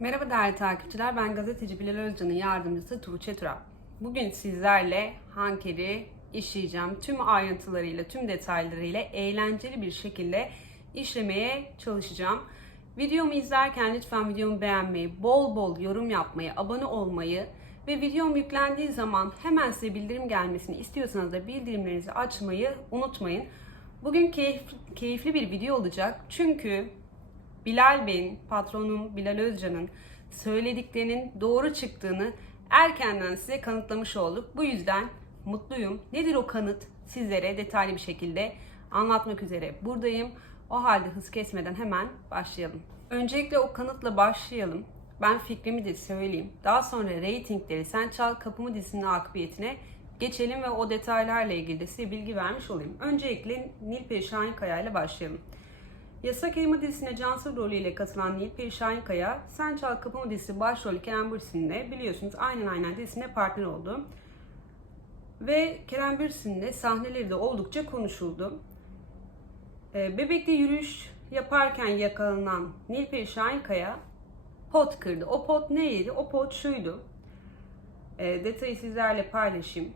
Merhaba değerli takipçiler, ben gazeteci Bilal Özcan'ın yardımcısı Tuğçe Turap. Bugün sizlerle Hanker'i işleyeceğim. Tüm ayrıntılarıyla, tüm detaylarıyla eğlenceli bir şekilde işlemeye çalışacağım. Videomu izlerken lütfen videomu beğenmeyi, bol bol yorum yapmayı, abone olmayı ve videom yüklendiği zaman hemen size bildirim gelmesini istiyorsanız da bildirimlerinizi açmayı unutmayın. Bugün keyif, keyifli bir video olacak çünkü Bilal Bey'in, patronum Bilal Özcan'ın söylediklerinin doğru çıktığını erkenden size kanıtlamış olduk. Bu yüzden mutluyum. Nedir o kanıt? Sizlere detaylı bir şekilde anlatmak üzere buradayım. O halde hız kesmeden hemen başlayalım. Öncelikle o kanıtla başlayalım. Ben fikrimi de söyleyeyim. Daha sonra reytingleri Sen Çal Kapımı dizisinin akıbiyetine geçelim ve o detaylarla ilgili de size bilgi vermiş olayım. Öncelikle Nilperi Şahinkaya ile başlayalım. Yasak Elma dizisine Cansır rolüyle katılan Nilperi Şahinkaya, Sen Çal Kapımı dizisi başrolü Kerem Bürsin'le biliyorsunuz aynen aynen dizisine partner oldu. Ve Kerem Bürsin'le sahneleri de oldukça konuşuldu. Ee, Bebek'te yürüyüş yaparken yakalanan Nilperi Şahinkaya pot kırdı. O pot neydi? O pot şuydu. E, detayı sizlerle paylaşayım.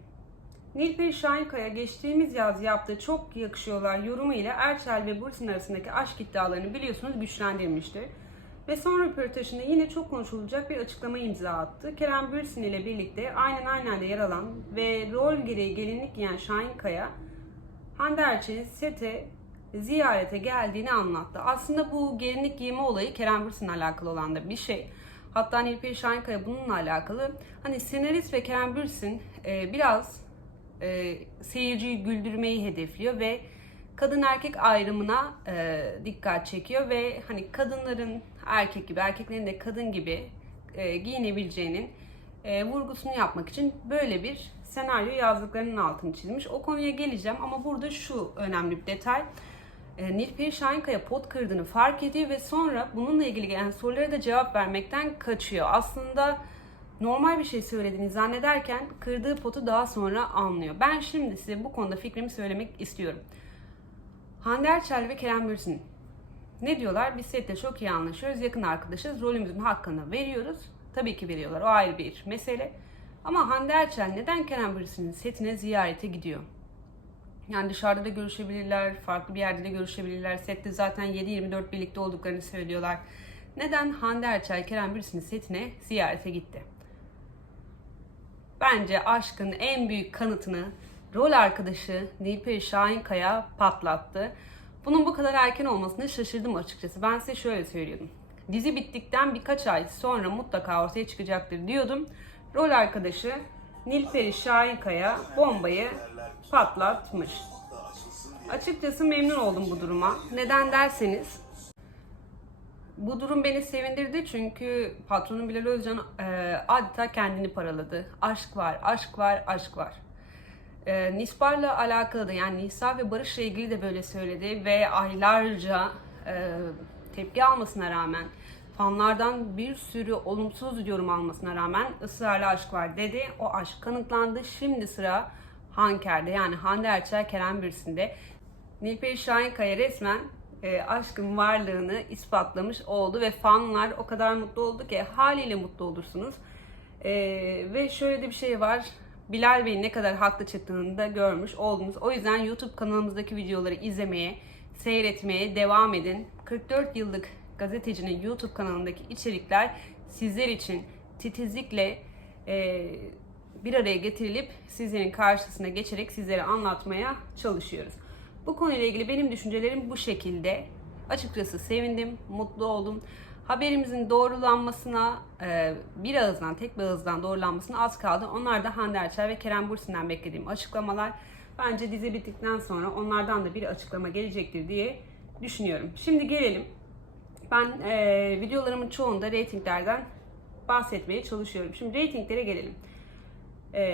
Nilperi Şahinkaya geçtiğimiz yaz yaptığı çok yakışıyorlar yorumu ile Erçel ve Bursin arasındaki aşk iddialarını biliyorsunuz güçlendirmiştir. Ve son röportajında yine çok konuşulacak bir açıklama imza attı. Kerem Bürsin ile birlikte aynen aynen de yer alan ve rol gereği gelinlik giyen Şahinkaya, Hande Erçel'in sete ziyarete geldiğini anlattı. Aslında bu gelinlik giyme olayı Kerem Bürsin'le alakalı olan da bir şey. Hatta Nilperi Şahinkaya bununla alakalı. Hani senarist ve Kerem Bürsin e, biraz e, seyirciyi güldürmeyi hedefliyor ve kadın erkek ayrımına e, dikkat çekiyor ve hani kadınların erkek gibi, erkeklerin de kadın gibi e, giyinebileceğinin e, vurgusunu yapmak için böyle bir senaryo yazdıklarının altını çizmiş. O konuya geleceğim ama burada şu önemli bir detay. E, Nilperi Şahinkaya pot kırdığını fark ediyor ve sonra bununla ilgili gelen sorulara da cevap vermekten kaçıyor. Aslında normal bir şey söylediğini zannederken kırdığı potu daha sonra anlıyor. Ben şimdi size bu konuda fikrimi söylemek istiyorum. Hande Erçel ve Kerem Bürsin ne diyorlar? Biz sette çok iyi anlaşıyoruz, yakın arkadaşız, rolümüzün hakkını veriyoruz. Tabii ki veriyorlar, o ayrı bir mesele. Ama Hande Erçel neden Kerem Bürsin'in setine ziyarete gidiyor? Yani dışarıda da görüşebilirler, farklı bir yerde de görüşebilirler. Sette zaten 7-24 birlikte olduklarını söylüyorlar. Neden Hande Erçel Kerem Bürsin'in setine ziyarete gitti? Bence aşkın en büyük kanıtını rol arkadaşı Nilperi Şahinkaya patlattı. Bunun bu kadar erken olmasına şaşırdım açıkçası. Ben size şöyle söylüyordum. Dizi bittikten birkaç ay sonra mutlaka ortaya çıkacaktır diyordum. Rol arkadaşı Nilperi Şahinkaya bombayı patlatmış. Açıkçası memnun oldum bu duruma. Neden derseniz bu durum beni sevindirdi çünkü patronum Bilal Özcan e, adeta kendini paraladı. Aşk var, aşk var, aşk var. E, Nispar'la alakalı da yani Nisa ve Barış'la ilgili de böyle söyledi ve aylarca e, tepki almasına rağmen fanlardan bir sürü olumsuz yorum almasına rağmen ısrarla aşk var dedi. O aşk kanıtlandı. Şimdi sıra Hanker'de yani Hande Erçel Kerem Bürsin'de. Nilperi Şahinkaya resmen e, aşkın varlığını ispatlamış oldu ve fanlar o kadar mutlu oldu ki haliyle mutlu olursunuz. E, ve şöyle de bir şey var. Bilal Bey'in ne kadar haklı çıktığını da görmüş oldunuz. O yüzden YouTube kanalımızdaki videoları izlemeye, seyretmeye devam edin. 44 yıllık gazetecinin YouTube kanalındaki içerikler sizler için titizlikle e, bir araya getirilip sizlerin karşısına geçerek sizlere anlatmaya çalışıyoruz. Bu konuyla ilgili benim düşüncelerim bu şekilde. Açıkçası sevindim, mutlu oldum. Haberimizin doğrulanmasına e, bir ağızdan, tek bir ağızdan doğrulanmasına az kaldı. Onlar da Hande Erçel ve Kerem Bürsin'den beklediğim açıklamalar. Bence dizi bittikten sonra onlardan da bir açıklama gelecektir diye düşünüyorum. Şimdi gelelim. Ben e, videolarımın çoğunda reytinglerden bahsetmeye çalışıyorum. Şimdi reytinglere gelelim. E,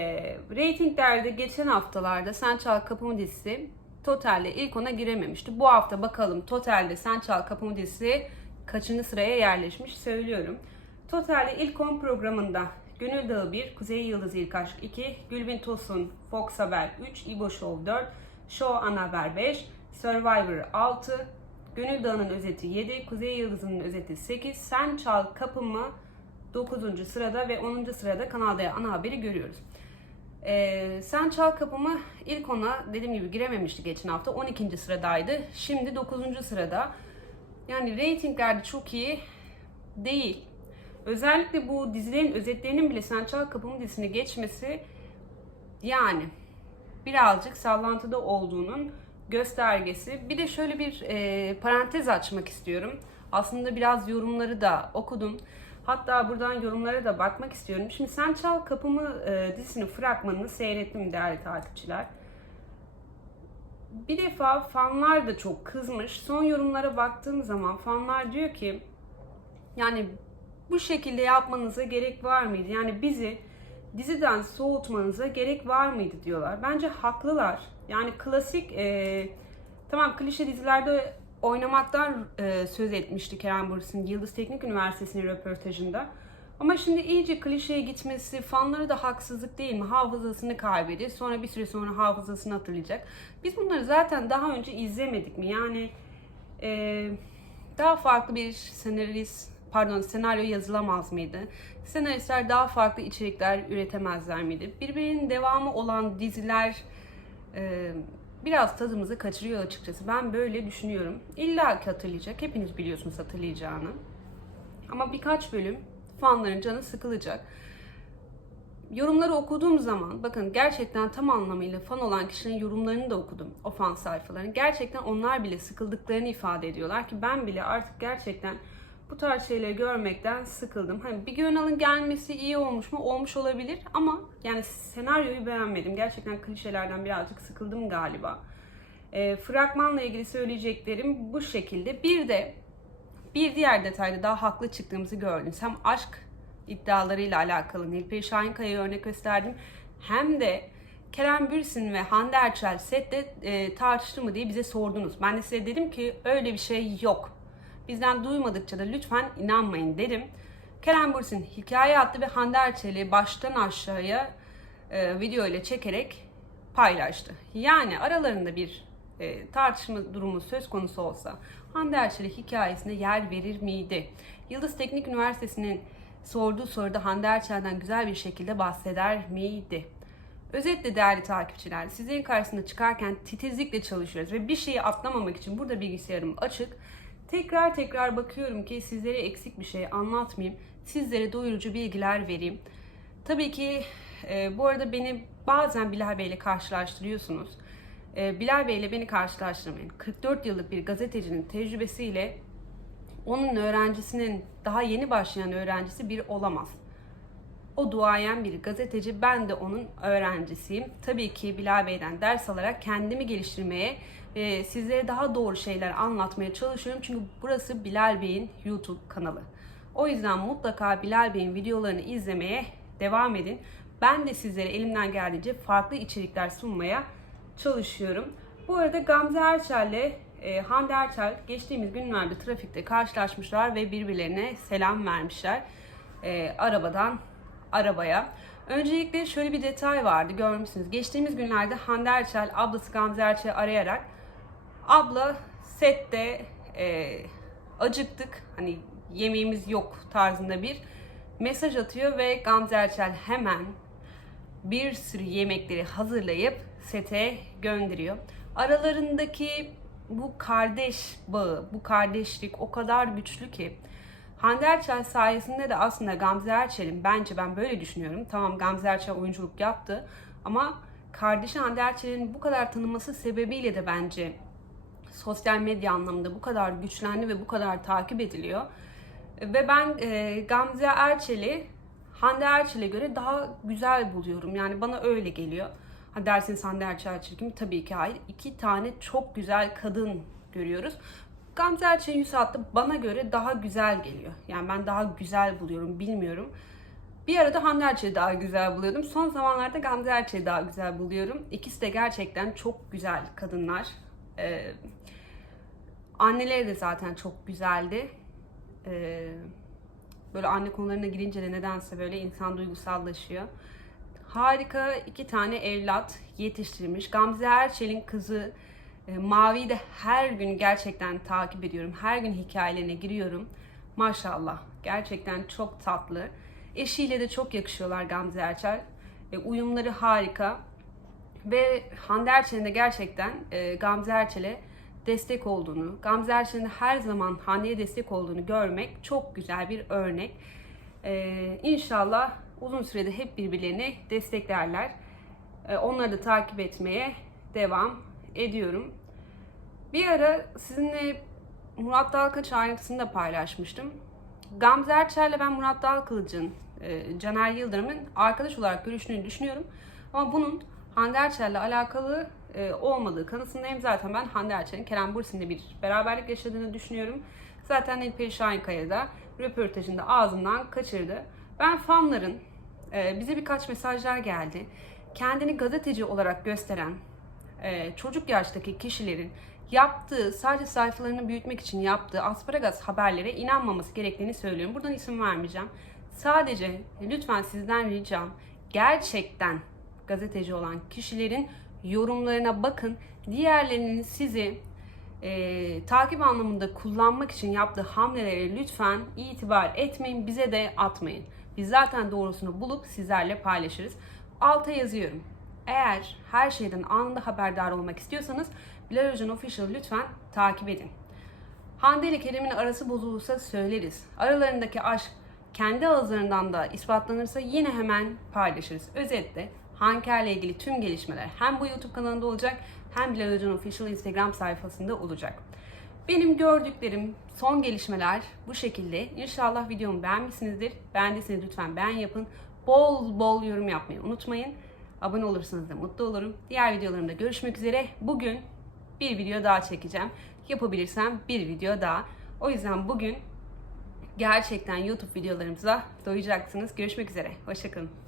reytinglerde geçen haftalarda Sen Çal Kapımı dizisi Total'de ilk ona girememişti. Bu hafta bakalım Total'de Sen Çal Kapımı dizisi kaçıncı sıraya yerleşmiş söylüyorum. Total'de ilk 10 programında Gönül Dağı 1, Kuzey Yıldız İlk Aşk 2, Gülbin Tosun, Fox Haber 3, İbo Show 4, Show Ana Haber 5, Survivor 6, Gönül Dağı'nın özeti 7, Kuzey Yıldızı'nın özeti 8, Sen Çal Kapımı 9. sırada ve 10. sırada Kanal D ana haberi görüyoruz. Ee, Sen Çal Kapımı ilk ona dediğim gibi girememişti geçen hafta. 12. sıradaydı. Şimdi 9. sırada. Yani reytinglerde çok iyi değil. Özellikle bu dizilerin özetlerinin bile Sen Çal Kapımı dizisine geçmesi yani birazcık sallantıda olduğunun göstergesi. Bir de şöyle bir e, parantez açmak istiyorum. Aslında biraz yorumları da okudum. Hatta buradan yorumlara da bakmak istiyorum. Şimdi Sen Çal Kapımı e, dizisinin fragmanını seyrettim değerli takipçiler. Bir defa fanlar da çok kızmış. Son yorumlara baktığım zaman fanlar diyor ki yani bu şekilde yapmanıza gerek var mıydı? Yani bizi diziden soğutmanıza gerek var mıydı diyorlar. Bence haklılar. Yani klasik e, tamam klişe dizilerde oynamaktan e, söz etmişti Kerem Bürsin Yıldız Teknik Üniversitesi'nin röportajında. Ama şimdi iyice klişeye gitmesi fanları da haksızlık değil mi? Hafızasını kaybediyor. Sonra bir süre sonra hafızasını hatırlayacak. Biz bunları zaten daha önce izlemedik mi? Yani e, daha farklı bir senarist, pardon senaryo yazılamaz mıydı? Senaristler daha farklı içerikler üretemezler miydi? Birbirinin devamı olan diziler e, biraz tadımızı kaçırıyor açıkçası. Ben böyle düşünüyorum. İlla ki hatırlayacak. Hepiniz biliyorsunuz hatırlayacağını. Ama birkaç bölüm fanların canı sıkılacak. Yorumları okuduğum zaman bakın gerçekten tam anlamıyla fan olan kişilerin yorumlarını da okudum o fan sayfalarını. Gerçekten onlar bile sıkıldıklarını ifade ediyorlar ki ben bile artık gerçekten bu tarz şeyleri görmekten sıkıldım. Hani bir Gönal'ın gelmesi iyi olmuş mu? Olmuş olabilir ama yani senaryoyu beğenmedim. Gerçekten klişelerden birazcık sıkıldım galiba. E, fragmanla ilgili söyleyeceklerim bu şekilde. Bir de bir diğer detayda daha haklı çıktığımızı gördünüz. Hem aşk iddialarıyla alakalı Nilperi Şahinkaya'ya örnek gösterdim. Hem de Kerem Bürsin ve Hande Erçel sette e, tartıştı mı diye bize sordunuz. Ben de size dedim ki öyle bir şey yok. Bizden duymadıkça da lütfen inanmayın derim. Kerem Bürsin hikaye attı ve Hande Erçel'i baştan aşağıya e, video ile çekerek paylaştı. Yani aralarında bir e, tartışma durumu söz konusu olsa Hande Erçel'e hikayesine yer verir miydi? Yıldız Teknik Üniversitesi'nin sorduğu soruda Hande Erçel'den güzel bir şekilde bahseder miydi? Özetle değerli takipçiler, sizlerin karşısında çıkarken titizlikle çalışıyoruz ve bir şeyi atlamamak için burada bilgisayarım açık. Tekrar tekrar bakıyorum ki sizlere eksik bir şey anlatmayayım, sizlere doyurucu bilgiler vereyim. Tabii ki e, bu arada beni bazen Bilal Bey ile karşılaştırıyorsunuz. E, Bilal Bey ile beni karşılaştırmayın. 44 yıllık bir gazetecinin tecrübesiyle onun öğrencisinin daha yeni başlayan öğrencisi bir olamaz. O duayen bir gazeteci, ben de onun öğrencisiyim. Tabii ki Bilal Bey'den ders alarak kendimi geliştirmeye ve sizlere daha doğru şeyler anlatmaya çalışıyorum. Çünkü burası Bilal Bey'in YouTube kanalı. O yüzden mutlaka Bilal Bey'in videolarını izlemeye devam edin. Ben de sizlere elimden geldiğince farklı içerikler sunmaya çalışıyorum. Bu arada Gamze Erçel'le e, Hande Erçel geçtiğimiz günlerde trafikte karşılaşmışlar ve birbirlerine selam vermişler. E, arabadan arabaya. Öncelikle şöyle bir detay vardı görmüşsünüz. Geçtiğimiz günlerde Hande Erçel ablası Gamze Erçel'i arayarak abla sette e, acıktık hani yemeğimiz yok tarzında bir mesaj atıyor ve Gamze Erçel hemen bir sürü yemekleri hazırlayıp sete gönderiyor. Aralarındaki bu kardeş bağı, bu kardeşlik o kadar güçlü ki Hande Erçel sayesinde de aslında Gamze Erçel'in bence ben böyle düşünüyorum. Tamam Gamze Erçel oyunculuk yaptı ama kardeşi Hande Erçel'in bu kadar tanınması sebebiyle de bence sosyal medya anlamında bu kadar güçlendi ve bu kadar takip ediliyor. Ve ben e, Gamze Erçel'i Hande Erçel'e göre daha güzel buluyorum. Yani bana öyle geliyor. Ha dersiniz Hande Erçel çirkin Tabii ki hayır. İki tane çok güzel kadın görüyoruz. Gamze Erçel'in yüz hattı bana göre daha güzel geliyor. Yani ben daha güzel buluyorum bilmiyorum. Bir arada Hande Erçel'i daha güzel buluyordum. Son zamanlarda Gamze Erçel'i daha güzel buluyorum. İkisi de gerçekten çok güzel kadınlar. Ee, anneleri de zaten çok güzeldi. Ee, böyle anne konularına girince de nedense böyle insan duygusallaşıyor. Harika iki tane evlat yetiştirmiş. Gamze Erçel'in kızı E, Mavi'yi de her gün gerçekten takip ediyorum. Her gün hikayelerine giriyorum. Maşallah. Gerçekten çok tatlı. Eşiyle de çok yakışıyorlar Gamze Erçel. E, uyumları harika. Ve Hande Erçel'in de gerçekten e, Gamze Erçel'e destek olduğunu, Gamze Erçel'in de her zaman Hande'ye destek olduğunu görmek çok güzel bir örnek. E, inşallah uzun sürede hep birbirlerini desteklerler. E, onları da takip etmeye devam ediyorum. Bir ara sizinle Murat Dalkaç ayrıntısını da paylaşmıştım. Gamze Erçel'le ben Murat Dalkılıç'ın, e, Caner Yıldırım'ın arkadaş olarak görüştüğünü düşünüyorum. Ama bunun Hande Erçel'le alakalı e, olmadığı kanısındayım. Zaten ben Hande Erçel'in Kerem Bürsin'le bir beraberlik yaşadığını düşünüyorum. Zaten Nilperi Şahinkaya da röportajında ağzından kaçırdı. Ben fanların e, bize birkaç mesajlar geldi. Kendini gazeteci olarak gösteren e, çocuk yaştaki kişilerin yaptığı, sadece sayfalarını büyütmek için yaptığı asparagas haberlere inanmaması gerektiğini söylüyorum. Buradan isim vermeyeceğim. Sadece lütfen sizden ricam gerçekten gazeteci olan kişilerin yorumlarına bakın. Diğerlerinin sizi e, takip anlamında kullanmak için yaptığı hamlelere lütfen itibar etmeyin. Bize de atmayın. Biz zaten doğrusunu bulup sizlerle paylaşırız. Alta yazıyorum. Eğer her şeyden anında haberdar olmak istiyorsanız Bilal Özcan Official lütfen takip edin. Hande ile Kerem'in arası bozulursa söyleriz. Aralarındaki aşk kendi ağızlarından da ispatlanırsa yine hemen paylaşırız. Özetle Hanker'le ilgili tüm gelişmeler hem bu YouTube kanalında olacak hem Bilal Özcan Official Instagram sayfasında olacak. Benim gördüklerim, son gelişmeler bu şekilde. İnşallah videomu beğenmişsinizdir. Beğendiyseniz lütfen beğen yapın. Bol bol yorum yapmayı unutmayın. Abone olursanız da mutlu olurum. Diğer videolarımda görüşmek üzere. Bugün bir video daha çekeceğim. Yapabilirsem bir video daha. O yüzden bugün gerçekten YouTube videolarımıza doyacaksınız. Görüşmek üzere. Hoşçakalın.